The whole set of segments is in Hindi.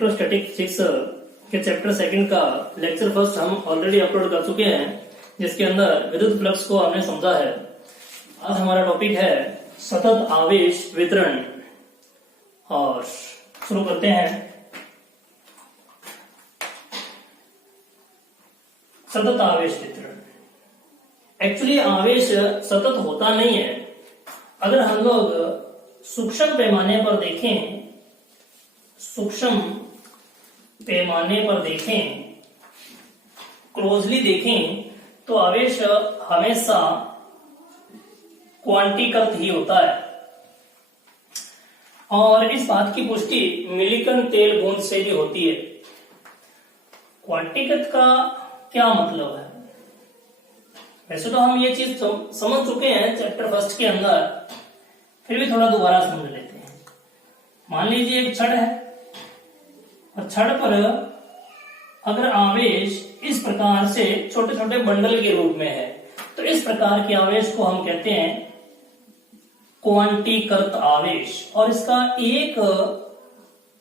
इलेक्ट्रोस्टैटिक्स के चैप्टर सेकंड का लेक्चर फर्स्ट हम ऑलरेडी अपलोड कर चुके हैं, जिसके अंदर विद्युत फ्लक्स को हमने समझा है। आज हमारा टॉपिक है सतत आवेश वितरण, और शुरू करते हैं। सतत आवेश वितरण, एक्चुअली आवेश सतत होता नहीं है। अगर हम लोग सूक्ष्म पैमाने पर देखें, क्लोजली देखें, तो आवेश हमेशा क्वांटीकृत ही होता है। और इस बात की पुष्टि मिलिकन तेल बूंद से भी होती है। क्वांटीकृत का क्या मतलब है? वैसे तो हम ये चीज समझ चुके हैं चैप्टर फर्स्ट के अंदर, फिर भी थोड़ा दोबारा समझ लेते हैं। मान लीजिए एक छड़ है, और छड़ पर अगर आवेश इस प्रकार से छोटे छोटे बंडल के रूप में है, तो इस प्रकार के आवेश को हम कहते हैं क्वांटीकृत आवेश। और इसका एक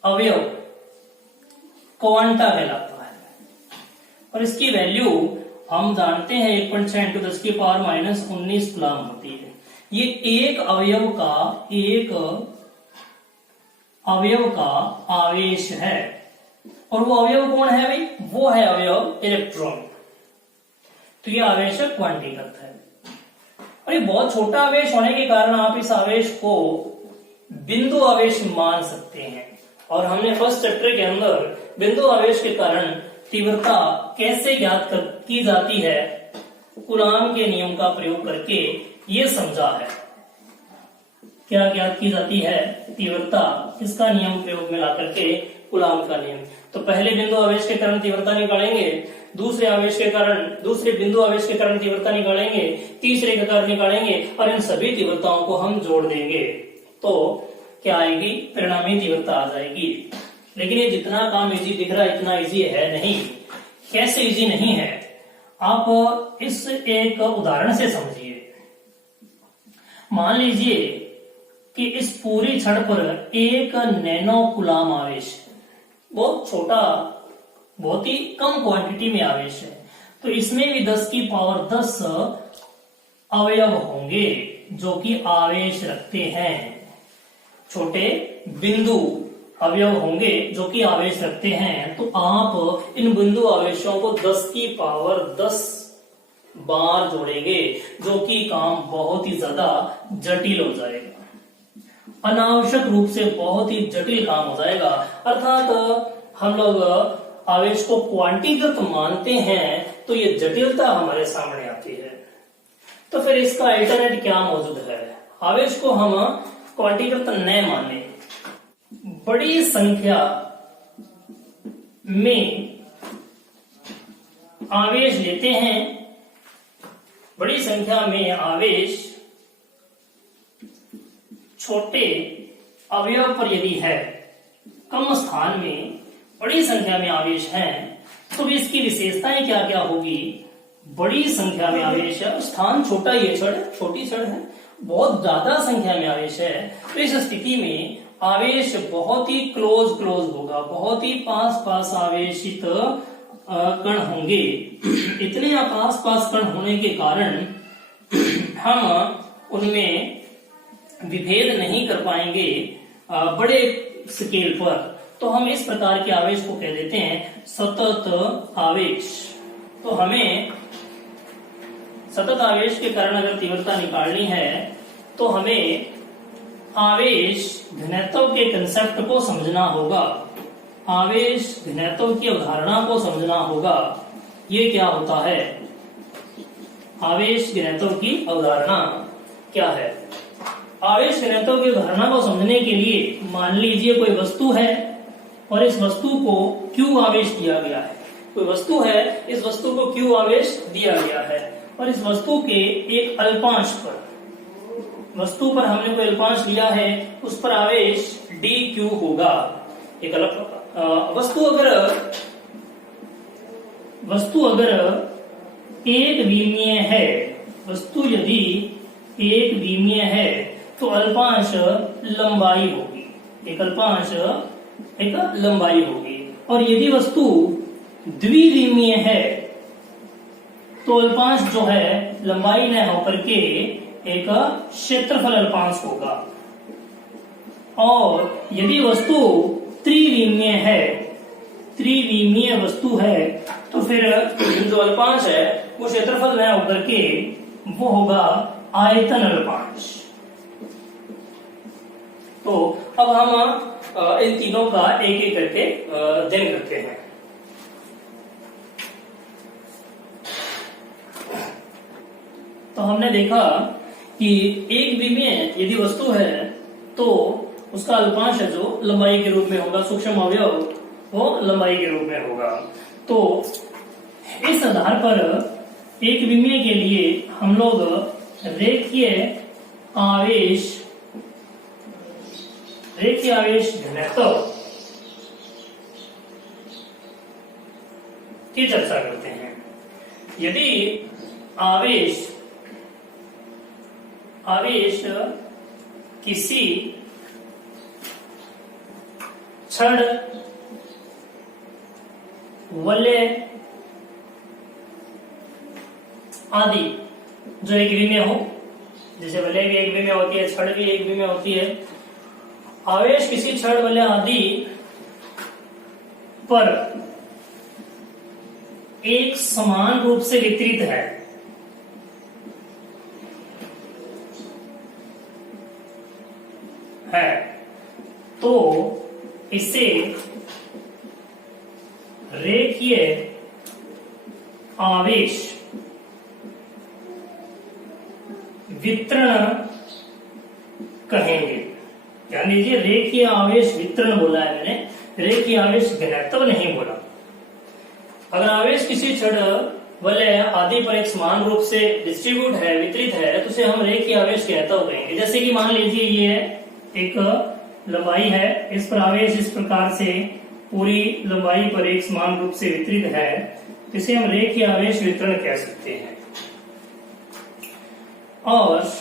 अवयव क्वांटा कहलाता है, और इसकी वैल्यू हम जानते हैं 1.6 × 10⁻⁻19 कूलम होती है। ये एक अवयव का आवेश है, और वो अवयव कौन है भाई? वो है अवयव इलेक्ट्रॉन। तो ये आवेश क्वांटीकृत है। और ये बहुत छोटा आवेश होने के कारण आप इस आवेश को बिंदु आवेश मान सकते हैं। और हमने फर्स्ट चैप्टर के अंदर बिंदु आवेश के कारण तीव्रता कैसे ज्ञात की जाती है, कूलॉम के नियम का प्रयोग करके ये समझा है। क्या ज्ञात की जाती है? तीव्रता, किसका नियम प्रयोग में ला करके? कूलॉम का नियम। तो पहले बिंदु आवेश के कारण तीव्रता निकालेंगे, दूसरे बिंदु आवेश के कारण तीव्रता निकालेंगे, तीसरे के कारण निकालेंगे, और इन सभी तीव्रताओं को हम जोड़ देंगे तो क्या आएगी? परिणामी तीव्रता आ जाएगी। लेकिन ये जितना काम इजी दिख रहा है, इतना इजी है नहीं। कैसे इजी नहीं है? आप इस एक उदाहरण से समझिए। मान लीजिए कि इस पूरी छड़ पर 1 नैनो कूलॉम आवेश, बहुत छोटा, बहुत ही कम क्वांटिटी में आवेश है। तो इसमें भी 10⁻10 अवयव होंगे जो कि आवेश रखते हैं। छोटे बिंदु अवयव होंगे जो कि आवेश रखते हैं। तो आप इन बिंदु आवेशों को 10⁻10 बार जोड़ेंगे, जो कि काम बहुत ही ज्यादा जटिल हो जाएगा। अनावश्यक रूप से बहुत ही जटिल काम हो जाएगा। अर्थात हम लोग आवेश को क्वांटीकृत मानते हैं, तो ये जटिलता हमारे सामने आती है। तो फिर इसका अल्टरनेट क्या मौजूद है? आवेश को हम क्वांटीकृत न माने, बड़ी संख्या में आवेश लेते हैं। बड़ी संख्या में आवेश छोटे अवयव पर यदि है, कम स्थान में बड़ी संख्या में आवेश है, तो इसकी विशेषताएं क्या क्या होगी? बड़ी संख्या में आवेश है, स्थान छोटा, ये छड़ छोटी छड़ है, बहुत ज्यादा संख्या में आवेश है। तो इस स्थिति में आवेश बहुत ही क्लोज होगा, बहुत ही पास आवेशित कण होंगे। इतने पास कण होने के कारण हम उनमें विभेद नहीं कर पाएंगे बड़े स्केल पर। तो हम इस प्रकार के आवेश को कह देते हैं सतत आवेश। तो हमें सतत आवेश के कारण अगर तीव्रता निकालनी है, तो हमें आवेश घनत्व के कंसेप्ट को समझना होगा, आवेश घनत्व की अवधारणा को समझना होगा। ये क्या होता है? आवेश घनत्व की अवधारणा क्या है? आवेश घनत्व की अवधारणा को समझने के लिए मान लीजिए कोई वस्तु है, और इस वस्तु को Q आवेश दिया गया है। कोई वस्तु है, इस वस्तु को Q आवेश दिया गया है, और इस वस्तु के एक अल्पांश पर, वस्तु पर हमने कोई अल्पांश लिया है, उस पर आवेश dQ होगा। एक वस्तु अगर एक विमीय है, वस्तु यदि एक विमीय है, तो अल्पांश लंबाई होगी, एक अल्पांश एक लंबाई होगी। और यदि वस्तु द्विविमीय है तो अल्पांश जो है लंबाई न होकर के एक क्षेत्रफल अल्पांश होगा। और यदि वस्तु त्रिविमीय है, त्रिविमीय वस्तु है, तो फिर जो अल्पांश है वो क्षेत्रफल न होकर के वो होगा आयतन अल्पांश। तो अब हम इन तीनों का एक एक करके अध्ययन करते हैं। तो हमने देखा कि एक विमीय यदि वस्तु है तो उसका अल्पांश है जो लंबाई के रूप में होगा, सूक्ष्म अवयव वो लंबाई के रूप में होगा। तो इस आधार पर एक विमीय के लिए हम लोग रेखीय आवेश घनत्व की चर्चा करते हैं। यदि आवेश किसी छड़, वलय आदि जो एक विमीय हो, जैसे वलय भी एक विमीय होती है, छड़ भी एक विमीय होती है, आवेश किसी छड़, वलय आदि पर एक समान रूप से वितरित है तो इसे रेखीय आवेश वितरण कहेंगे। ध्यान दीजिए, रेखीय आवेश वितरण बोला है मैंने, रेखीय आवेश घनत्व नहीं बोला। अगर आवेश किसी छड़, वलय आदि पर एक समान रूप से डिस्ट्रीब्यूट है, वितरित है, तो उसे हम रेखीय आवेश घनत्व कहेंगे। जैसे कि मान लीजिए ये एक लंबाई है, इस पर आवेश इस प्रकार से पूरी लंबाई पर एक समान रूप से वितरित है, तो इसे हम रेखीय आवेश वितरण कह सकते हैं। और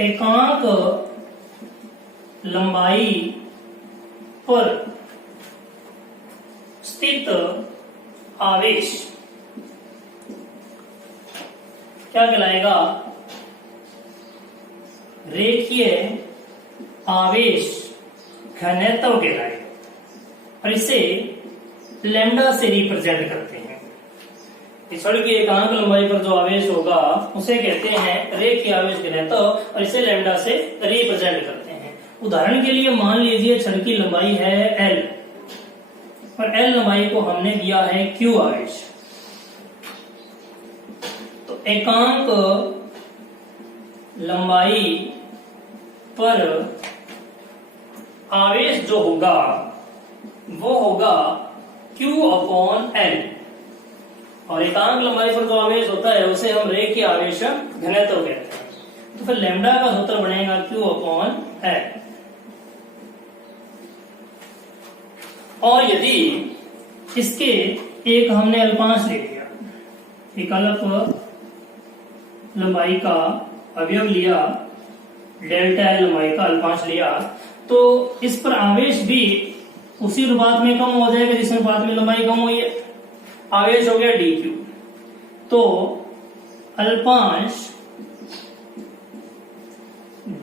एकांक लंबाई पर स्थित आवेश क्या कहलाएगा? रेखीय आवेश घनत्व कहलाएगा। और इसे लैम्डा से रिप्रेजेंट करते हैं। इस छड़ की एकांक लंबाई पर जो आवेश होगा उसे कहते हैं रेखीय आवेश घनत्व, और इसे लैम्डा से रिप्रेजेंट करते हैं। उदाहरण के लिए मान लीजिए छड़ की लंबाई है L, और L लंबाई को हमने दिया है Q आवेश। तो एकांक लंबाई पर आवेश जो होगा वो होगा Q/L, और एकांक लंबाई पर जो आवेश होता है उसे हम रेखीय आवेश घनत्व कहते हैं। तो फिर लैम्डा का सूत्र बनेगा Q/L। और यदि इसके एक हमने अल्पांश ले लिया, एक अल्प लंबाई का अवयव लिया, डेल्टा L लंबाई का अल्पांश लिया, तो इस पर आवेश भी उसी अनुपात में कम हो जाएगा जिस अनुपात में लंबाई कम हुई है। आवेश हो गया dq, तो अल्पांश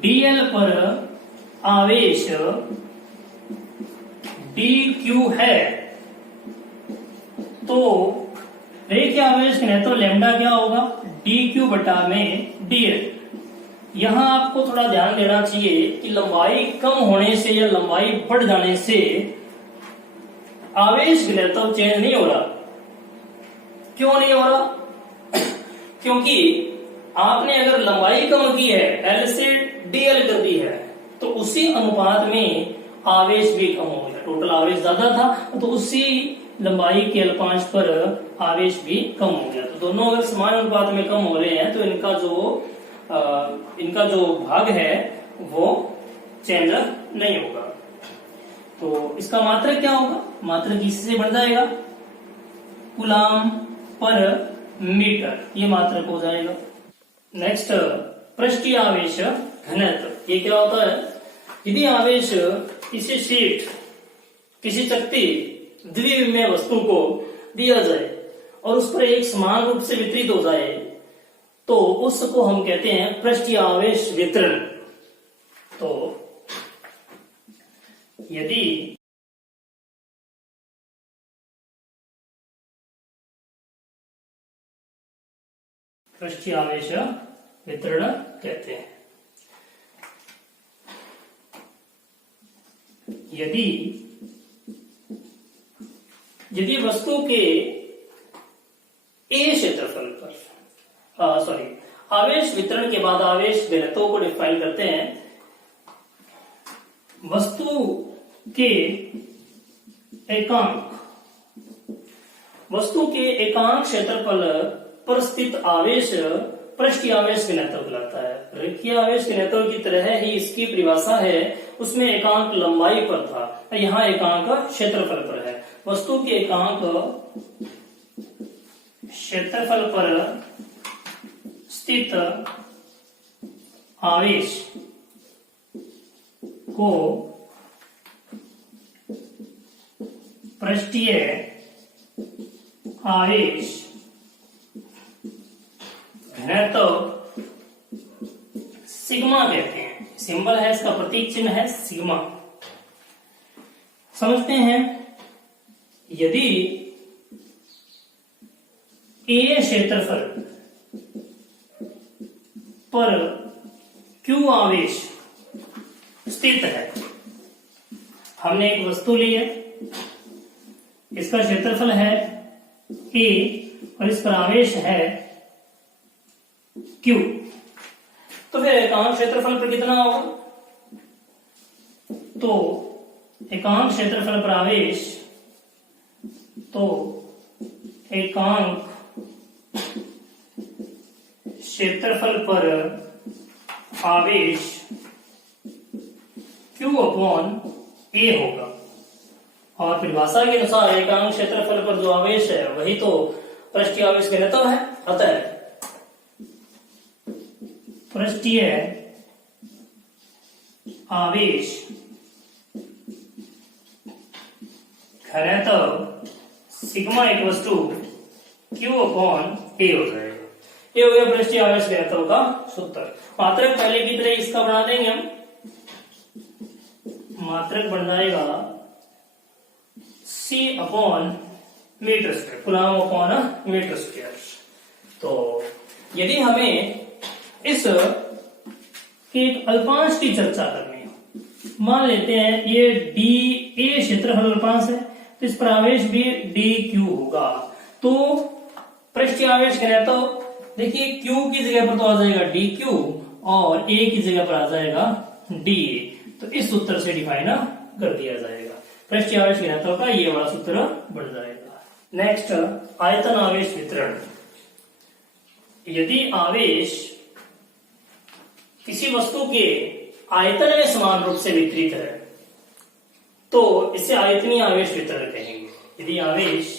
dl पर आवेश dq है, तो रेखीय आवेश घनत्व लैम्डा क्या होगा? dq बटा में dl। यहां आपको थोड़ा ध्यान देना चाहिए कि लंबाई कम होने से या लंबाई बढ़ जाने से आवेश घनत्व चेंज नहीं हो रहा। क्यों नहीं हो रहा? क्योंकि आपने अगर लंबाई कम की है, L से dl कर दी है, तो उसी अनुपात में आवेश भी कम हो गया। टोटल आवेश ज्यादा था तो उसी लंबाई के अल्पांश पर आवेश भी कम हो गया। तो दोनों अगर समान अनुपात में कम हो रहे हैं तो इनका जो भाग है वो चेंज नहीं होगा। तो इसका मात्रक क्या होगा? मात्रक इससे बढ़ जाएगा, कूलाम पर मीटर, ये मात्रक हो जाएगा। नेक्स्ट, पृष्ठीय आवेश घनत्व। ये क्या होता है? यदि आवेश किसी शीट, किसी चकती द्विविमीय वस्तु को दिया जाए और उस पर एक समान रूप से वितरित हो जाए तो उसको हम कहते हैं पृष्ठीय आवेश वितरण। तो यदि पृष्ठीय आवेश वितरण कहते हैं। यदि वस्तु के ए क्षेत्रफल पर आवेश वितरण के बाद आवेश घनत्व को डिफाइन करते हैं। वस्तु के एकांक क्षेत्रफल पर स्थित आवेश पृष्ठीय आवेश घनत्व कहलाता है। रेखीय आवेश घनत्व की तरह ही इसकी परिभाषा है, उसमें एकांक लंबाई पर था, यहाँ एकांक क्षेत्रफल पर है। वस्तु के एकांक क्षेत्रफल पर स्थित आवेश को पृष्ठीय आवेश घनत्व सिग्मा कहते हैं। सिंबल है इसका, प्रतीक चिन्ह है सिग्मा। समझते हैं, यदि ए क्षेत्रफल पर क्यू आवेश स्थित है, हमने एक वस्तु ली है, इसका क्षेत्रफल है ए और इस पर आवेश है क्यू, तो फिर एकांक क्षेत्रफल पर कितना होगा? तो एकांक क्षेत्रफल पर आवेश, तो एकांक क्षेत्रफल पर आवेश Q अपॉन A होगा। और परिभाषा के अनुसार एकांक क्षेत्रफल पर जो आवेश है वही तो पृष्ठीय आवेश घनत्व है। अतः पृष्ठीय आवेश घनत्व sigma equals to Q upon A हो जाएगा। ये हो गया पृष्ठीय आवेश घनत्व का सूत्र। मात्रक पहले की तरह इसका बना देंगे हम। मात्रक बन जाएगा C upon metre square, coulomb upon metre square. तो यदि हमें इस एक अल्पांश की चर्चा करनी हो, मान लेते हैं ये डी ए क्षेत्रफल अल्पांश है, तो इस पर आवेश भी डी क्यू होगा। तो पृष्ठीय आवेश घनत्व देखिए Q की जगह पर तो आ जाएगा डी क्यू और A की जगह पर आ जाएगा डी ए। तो इस सूत्र से डिफाइन कर दिया जाएगा। पृष्ठीय आवेश घनत्व का ये वाला सूत्र बन जाएगा। नेक्स्ट, आयतन आवेश वितरण। यदि आवेश किसी वस्तु के आयतन में समान रूप से वितरित है तो इसे आयतनीय आवेश वितरण कहेंगे। यदि आवेश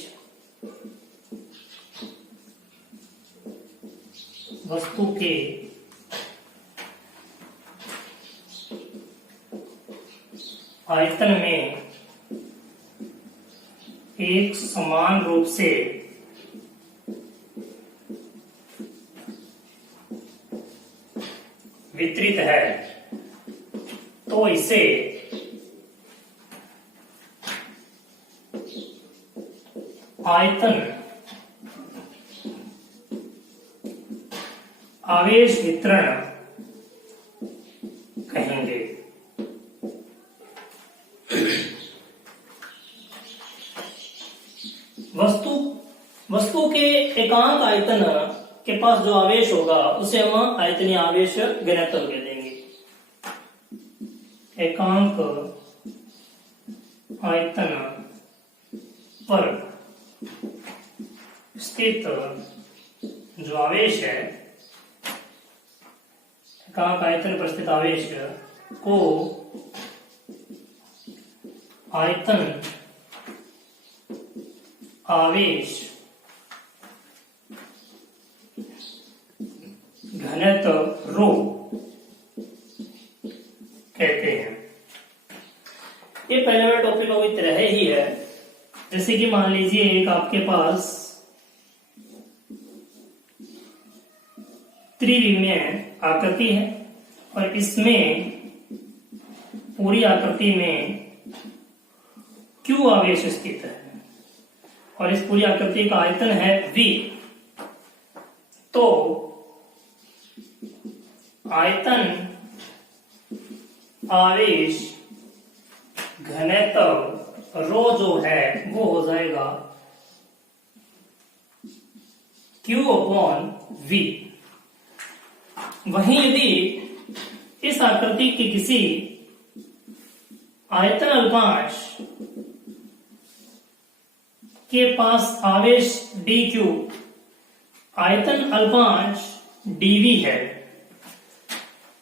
वस्तु के आयतन में एक समान रूप से वितरित है तो इसे आयतन आवेश वितरण कहेंगे। वस्तु के एकांक आयतन के पास जो आवेश होगा उसे हम आयतनीय आवेश घनत्व कह देंगे। एकांक आयतन पर स्थित जो आवेश है, एकांक आयतन पर स्थित आवेश को आयतन आवेश घनत्व रो कहते हैं। मान लीजिए एक आपके पास त्रिविमीय आकृति है और इसमें पूरी आकृति में Q आवेश स्थित है और इस पूरी आकृति का आयतन है V। तो आयतन आवेश घनत्व रो जो है वो हो जाएगा Q/V। वहीं यदि इस आकृति के किसी आयतन अल्पांश के पास आवेश dq आयतन अल्पांश dv है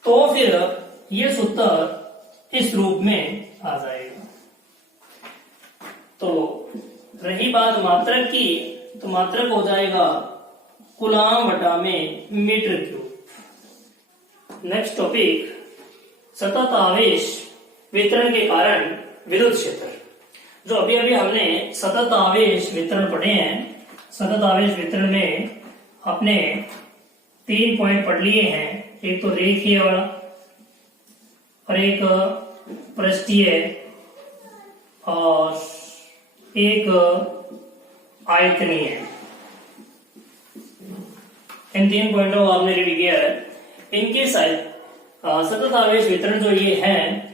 तो फिर यह सूत्र इस रूप में आ जाएगा। तो रही बात मात्रक की, तो मात्रक हो जाएगा कूलाम बटा में मीटर क्यूब। नेक्स्ट टॉपिक, सतत आवेश वितरण के कारण विद्युत क्षेत्र। जो अभी अभी हमने सतत आवेश वितरण पढ़े हैं, सतत आवेश वितरण में आपने 3 पॉइंट पढ़ लिए हैं, एक तो रेखीय वाला और एक पृष्ठीय और एक आयतनीय। इन 3 पॉइंटों को आपने रीड किया है। इनके साथ सतत आवेश वितरण जो ये है,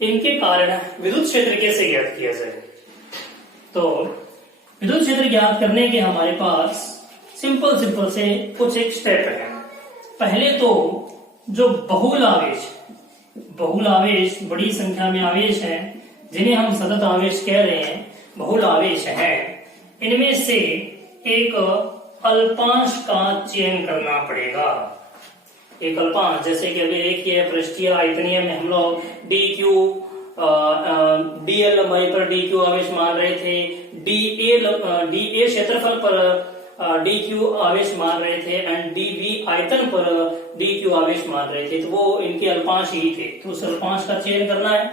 इनके कारण विद्युत क्षेत्र कैसे ज्ञात किया जाए। तो विद्युत क्षेत्र ज्ञात करने के हमारे पास सिंपल से कुछ एक स्टेप है। पहले तो जो बहुल आवेश बड़ी संख्या में आवेश हैं जिन्हें हम सतत आवेश कह रहे हैं, बहुल आवेश हैं, इनमें से एक अल्पांश का चयन करना पड़ेगा। एक अल्पांश, जैसे कि अभी रेखीय, पृष्ठीय, आयतनीय में हम लोग dq dl लंबाई पर dq आवेश मान रहे थे, dA क्षेत्रफल पर dq आवेश मान रहे थे एंड dv आयतन पर dq आवेश मान रहे थे। तो वो इनके अल्पांश ही थे, तो उस अल्पांश का चयन करना है।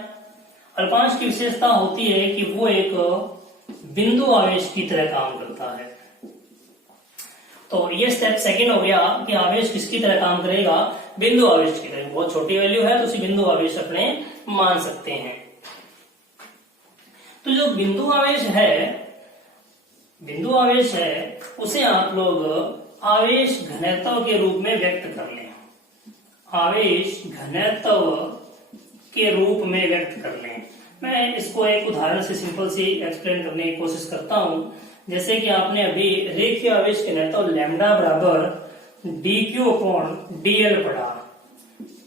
अल्पांश की विशेषता होती है कि वो एक बिंदु आवेश की तरह काम करता है। तो ये स्टेप सेकंड हो गया कि आवेश किसकी तरह काम करेगा, बिंदु आवेश की तरह। बहुत छोटी वैल्यू है तो उसी बिंदु आवेश अपने मान सकते हैं। तो जो बिंदु आवेश है उसे आप लोग आवेश घनत्व के रूप में व्यक्त कर लें। आवेश घनत्व के रूप में व्यक्त कर लें। मैं इसको एक उदाहरण से सिंपल सी एक्सप्लेन करने की कोशिश करता हूं। जैसे कि आपने अभी रेखीय आवेश घनत्व लैम्डा बराबर dq/dl पढ़ा,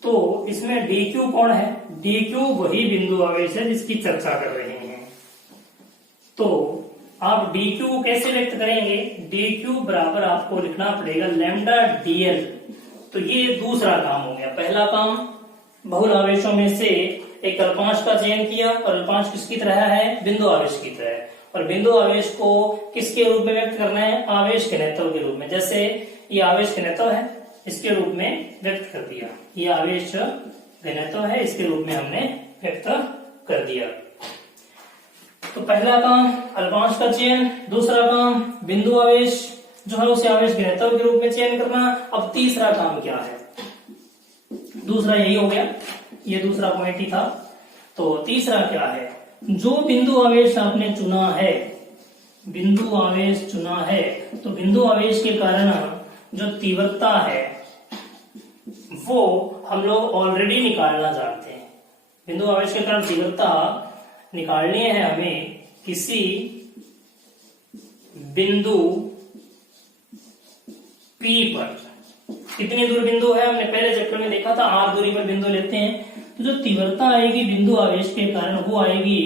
तो इसमें dq कौन है, dq वही बिंदु आवेश है जिसकी चर्चा कर रहे हैं। तो आप dq कैसे व्यक्त करेंगे, dq बराबर आपको लिखना पड़ेगा लैम्डा dl। तो ये दूसरा काम हो गया। पहला काम बहुल आवेशों में से एक अल्पांश का चयन किया और अल्पांश किसकी तरह है, बिंदु आवेश की तरह, और बिंदु आवेश को किसके रूप में व्यक्त करना है, आवेश घनत्व के रूप में। जैसे ये आवेश घनत्व है, इसके रूप में व्यक्त कर दिया। ये आवेश घनत्व है, इसके रूप में हमने व्यक्त कर दिया। तो पहला काम अल्पांश का चयन, दूसरा काम बिंदु आवेश जो है उसे आवेश घनत्व के रूप में चयन करना। अब तीसरा काम क्या है, दूसरा यही हो गया, ये दूसरा पॉइंट ही था। तो तीसरा क्या है, जो बिंदु आवेश आपने चुना है, बिंदु आवेश चुना है, तो बिंदु आवेश के कारण जो तीव्रता है वो हम लोग ऑलरेडी निकालना जानते हैं। बिंदु आवेश के कारण तीव्रता निकालनी है हमें किसी बिंदु P पर। कितनी दूर बिंदु है, हमने पहले चैप्टर में देखा था, r दूरी पर बिंदु लेते हैं। तो जो तीव्रता आएगी बिंदु आवेश के कारण वो आएगी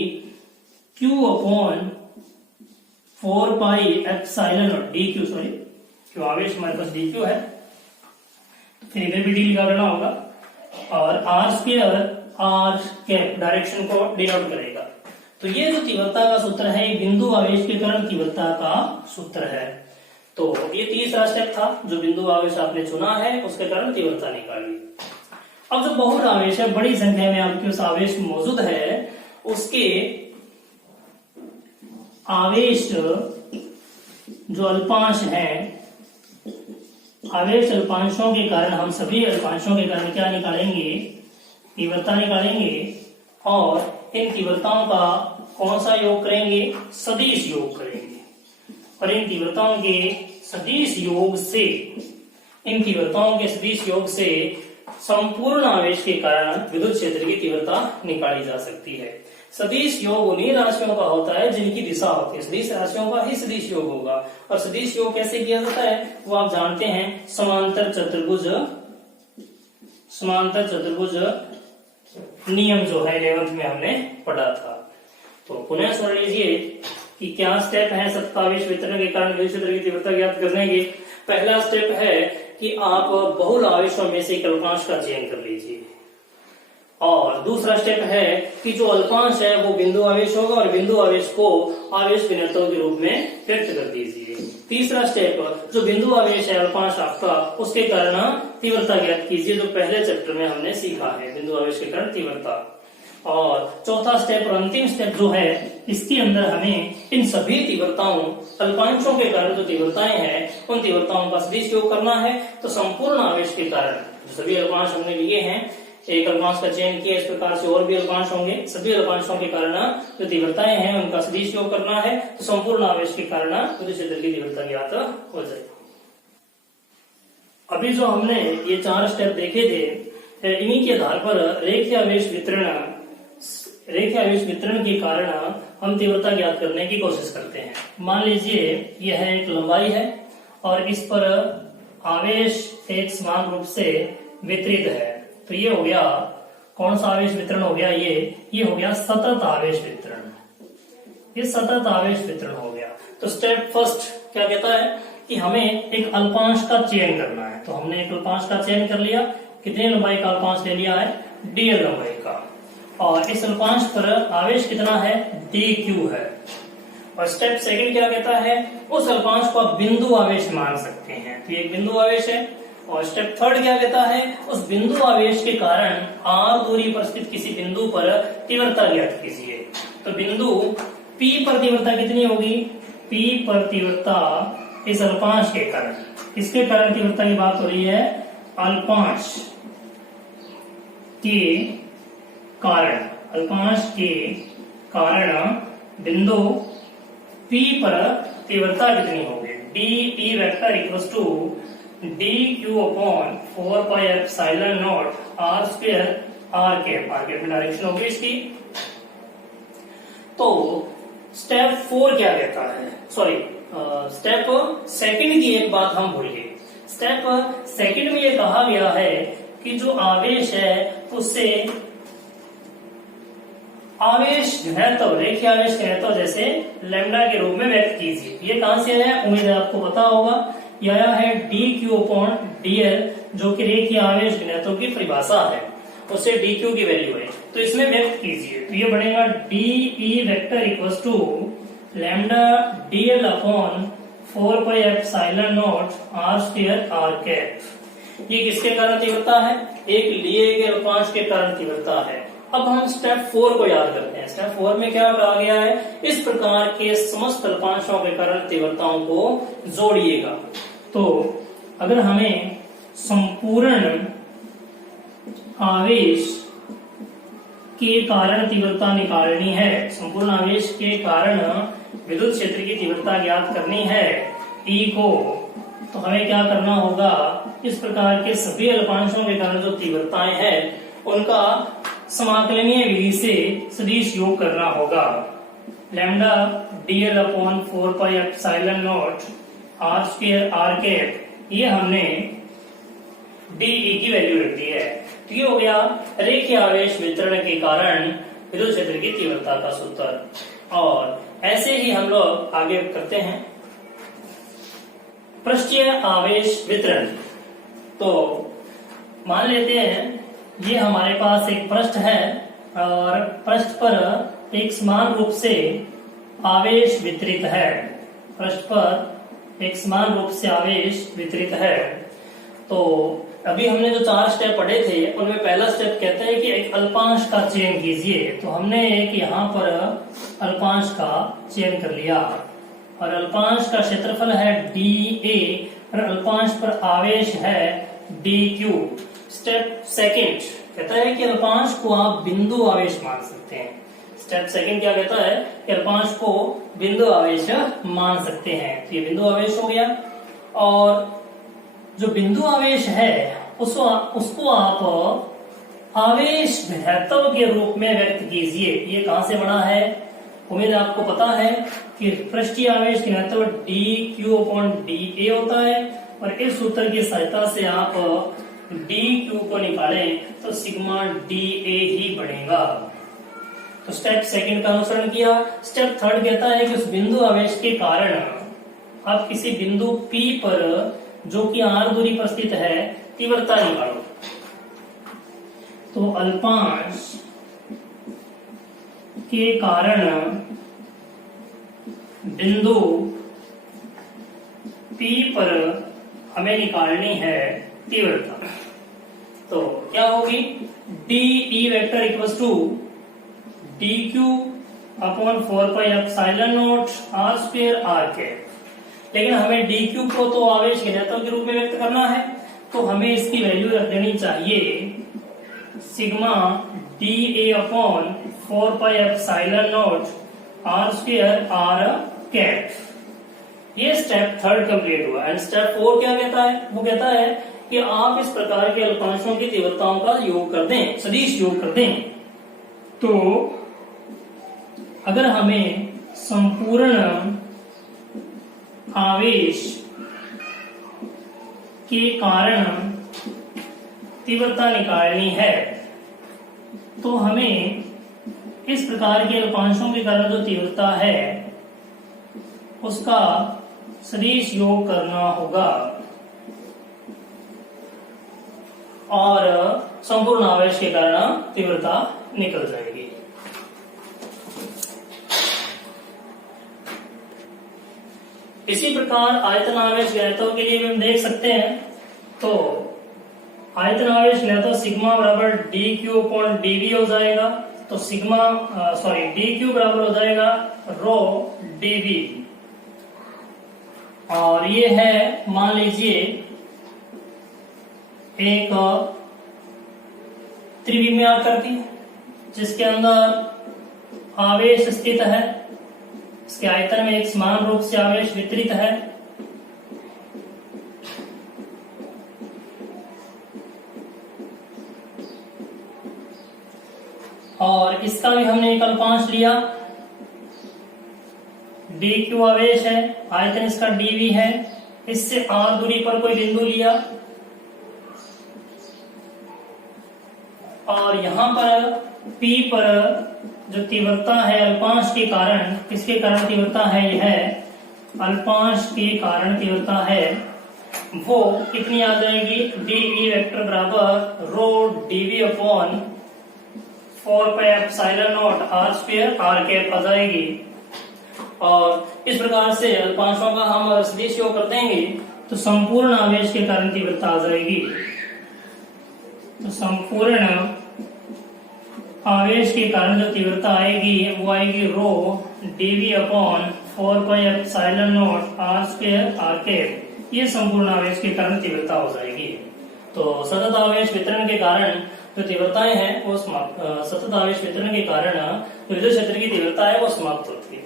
Q/4πε0 सॉरी, क्यों आवेश हमारे पास dq है, तो फिर इधर भी d लगा देना होगा, और r² r कैप डायरेक्शन को डिनोट करेगा। तो ये जो तीव्रता का सूत्र है, ये बिंदु आवेश के कारण तीव्रता का सूत्र है। तो ये तीसरा स्टेप था, जो बिंदु आवेश आपने चुना है उसके कारण तीव्रता निकाली। अब जो बहुल आवेश है, बड़ी संख्या में आपके उस आवेश मौजूद है, उसके आवेश जो अल्पांश है, आवेश अल्पांशों के कारण हम सभी अल्पांशों के कारण क्या निकालेंगे, तीव्रता निकालेंगे और इन तीव्रताओं का कौन सा योग करेंगे, सदिश योग करेंगे। और इन तीव्रताओं के सदिश योग से, इन तीव्रताओं के सदिश योग से संपूर्ण आवेश के कारण विद्युत क्षेत्र की तीव्रता निकाली जा सकती है। सदिश योग उन्हीं राशियों का होता है जिनकी दिशा होती है, सदिश राशियों का ही सदिश योग होगा। और सदिश योग कैसे किया जाता है वो आप जानते हैं, समांतर चतुर्भुज नियम जो है 11th में हमने पढ़ा था। तो पुनः सुन लीजिए कि क्या स्टेप है सतत आवेश वितरण के कारण विद्युत क्षेत्र की तीव्रता ज्ञात करने के। पहला स्टेप है कि आप बहुल आवेशों में से एक अल्पांश का चयन कर लीजिए, और दूसरा स्टेप है कि जो अल्पांश है वो बिंदु आवेश होगा और बिंदु आवेश को आवेश घनत्व के रूप में व्यक्त कर दीजिए। तीसरा स्टेप, जो बिंदु आवेश है अल्पांश आपका, उसके कारण तीव्रता ज्ञात कीजिए, जो पहले चैप्टर में हमने सीखा है, बिंदु आवेश के कारण तीव्रता। और चौथा स्टेप और अंतिम स्टेप जो है, इसके अंदर हमें इन सभी तीव्रताओं, अल्पांशों के कारण जो तीव्रताएं हैं उन तीव्रताओं का सदिश योग करना है। तो संपूर्ण आवेश के कारण जो सभी अल्पांश हमने लिए हैं, एक अल्पांश का चयन किया, इस प्रकार से और भी अल्पांश होंगे, सभी अल्पांशों के कारण जो तीव्रताएं हैं उनका सदिश योग करना है। तो संपूर्ण आवेश के कारण विद्युत क्षेत्र की तीव्रता ज्ञात हो जाएगी। अभी जो हमने ये 4 स्टेप देखे थे, इन्हीं के आधार पर रेखीय आवेश वितरण के कारण हम तीव्रता ज्ञात करने की कोशिश करते हैं। मान लीजिए यह एक लंबाई है और इस पर आवेश एक समान रूप से वितरित है। तो ये हो गया कौन सा आवेश वितरण हो गया, ये हो गया सतत आवेश वितरण। ये सतत आवेश वितरण हो गया। तो स्टेप फर्स्ट क्या कहता है कि हमें एक अल्पांश का चयन करना है। तो हमने एक अल्पांश का चयन कर लिया। कितने लंबाई का अल्पांश ले लिया है, dl लंबाई का, और इस अल्पांश पर आवेश कितना है, dq है। और स्टेप सेकंड क्या कहता है, उस अल्पांश को आप बिंदु आवेश मान सकते हैं। तो ये बिंदु आवेश है। और स्टेप थर्ड क्या कहता है, उस बिंदु आवेश के कारण r दूरी पर स्थित किसी बिंदु पर तीव्रता ज्ञात कीजिए। तो बिंदु P पर तीव्रता कितनी होगी, P पर तीव्रता इस अल्पांश के कारण, इसके कारण तीव्रता की बात हो रही है, अल्पांश के कारण, अल्पांश के कारण बिंदु P पर तीव्रता कितनी होगी, dP vector equals to dq upon 4 pi epsilon naught r square r cap, r cap में डायरेक्शन होगी इसकी। तो स्टेप 4 क्या कहता है, सॉरी स्टेप सेकंड की एक बात हम भूल गए। स्टेप सेकंड में ये कहा गया है कि जो आवेश है उससे आवेश घनत्व, रेखीय आवेश घनत्व जैसे लैम्डा के रूप में व्यक्त कीजिए। ये कहां से आया, उम्मीद है आपको पता होगा। यह आया है dq अपॉन dl, जो कि रेखीय आवेश घनत्व की परिभाषा है, उससे dq की वैल्यू है। तो इसमें व्यक्त कीजिए। तो ये बनेगा dE vector equals to lambda dl upon 4 pi epsilon naught r square r cap. ये किसके कारण तीव्रता है, एक लिए गए अल्पांश के कारण तीव्रता है। अब हम स्टेप 4 को याद करते हैं। स्टेप 4 में क्या कहा गया है, इस प्रकार के समस्त अल्पांशों के कारण तीव्रताओं को जोड़िएगा। तो अगर हमें संपूर्ण आवेश के कारण तीव्रता निकालनी है, संपूर्ण आवेश के कारण विद्युत क्षेत्र की तीव्रता ज्ञात करनी है E को, तो हमें क्या करना होगा, इस प्रकार के सभी अल्पांशों के कारण जो तीव्रताएं हैं उनका समाकलनीय विधि से सदिश योग करना होगा। Lambda dl upon 4 pi epsilon naught r square r cap, ये हमने dE की वैल्यू रख दी है। तो ये हो गया रेखीय आवेश वितरण के कारण विद्युत क्षेत्र की तीव्रता का सूत्र। और ऐसे ही हम लोग आगे करते हैं पृष्ठीय आवेश वितरण। तो मान लेते हैं ये हमारे पास एक पृष्ठ है और पृष्ठ पर एक समान रूप से आवेश वितरित है, पृष्ठ पर एक समान रूप से आवेश वितरित है। तो अभी हमने जो 4 स्टेप पढ़े थे उनमें पहला स्टेप कहता है कि एक अल्पांश का चयन कीजिए। तो हमने एक यहाँ पर अल्पांश का चयन कर लिया और अल्पांश का क्षेत्रफल है dA और अल्पांश पर आवेश है dQ। स्टेप सेकंड कहता है कि अल्पांश को आप बिंदु आवेश मान सकते हैं। स्टेप सेकंड क्या कहता है कि अल्पांश को बिंदु आवेश मान सकते हैं। तो ये बिंदु आवेश हो गया और जो बिंदु आवेश है उसको आप आवेश घनत्व के रूप में व्यक्त कीजिए। ये कहां से बना है? उम्मीद आपको पता है कि पृष्ठीय आवेश घनत्व dQ/dA होता है और इस सूत्र की सहायता से आप dQ को निकालें तो सिग्मा dA ही बनेगा। तो स्टेप सेकंड का अनुसरण किया। स्टेप थर्ड कहता है कि उस बिंदु आवेश के कारण आप किसी बिंदु P पर जो कि r दूरी पर स्थित है तीव्रता निकालो। तो अल्पांश के कारण बिंदु P पर हमें निकालनी है तीव्रता। तो क्या होगी? DE vector equals to dQ/4πε0 r² r। लेकिन हमें dQ को तो आवेश घनत्व के रूप में व्यक्त करना है तो हमें इसकी वैल्यू रख देनी चाहिए सिग्मा dA/4πε0 r² r। ये स्टेप थर्ड कंप्लीट हुआ। एंड स्टेप 4 क्या कहता है? वो कहता है कि आप इस प्रकार के अल्पांशों की तीव्रताओं का योग कर दें, सदिश योग कर दें। तो अगर हमें संपूर्ण आवेश के कारण तीव्रता निकालनी है तो हमें इस प्रकार के अल्पांशों के कारण जो तीव्रता है उसका सदिश योग करना होगा और संपूर्ण आवेश के कारण तीव्रता निकल जाएगी। इसी प्रकार आयतन आवेश घनत्व के लिए भी हम देख सकते हैं। तो आयतन आवेश घनत्व सिग्मा बराबर dQ/dV हो जाएगा। तो dQ बराबर हो जाएगा रो dV। और ये है मान लीजिए एक त्रिविमीय आकृति जिसके अंदर आवेश स्थित है। इसके आयतन में एक समान रूप से आवेश वितरित है। और इसका भी हमने एक अल्पांश लिया। dQ आवेश है, आयतन इसका dV है। इससे r दूरी पर कोई बिंदु लिया और यहां पर P पर जो तीव्रता है अल्पांश के कारण, किसके कारण तीव्रता है? यह अल्पांश के कारण तीव्रता है। वो कितनी आ जाएगी? dE वेक्टर बराबर रो dV/4πε0 r² r आ जाएगी। और इस प्रकार से अल्पांशों का हम सदिश योग कर देंगे तो संपूर्ण आवेश के कारण तीव्रता आ जाएगी। तो संपूर्ण आवेश के कारण जो तीव्रता आएगी वो आएगी रो dV/4πε0 r²। ये संपूर्ण आवेश के कारण तीव्रता हो जाएगी। तो सतत आवेश वितरण के कारण जो तीव्रताएं हैं वो सतत आवेश वितरण के कारण विद्युत क्षेत्र की तीव्रता है वो समाप्त होती है।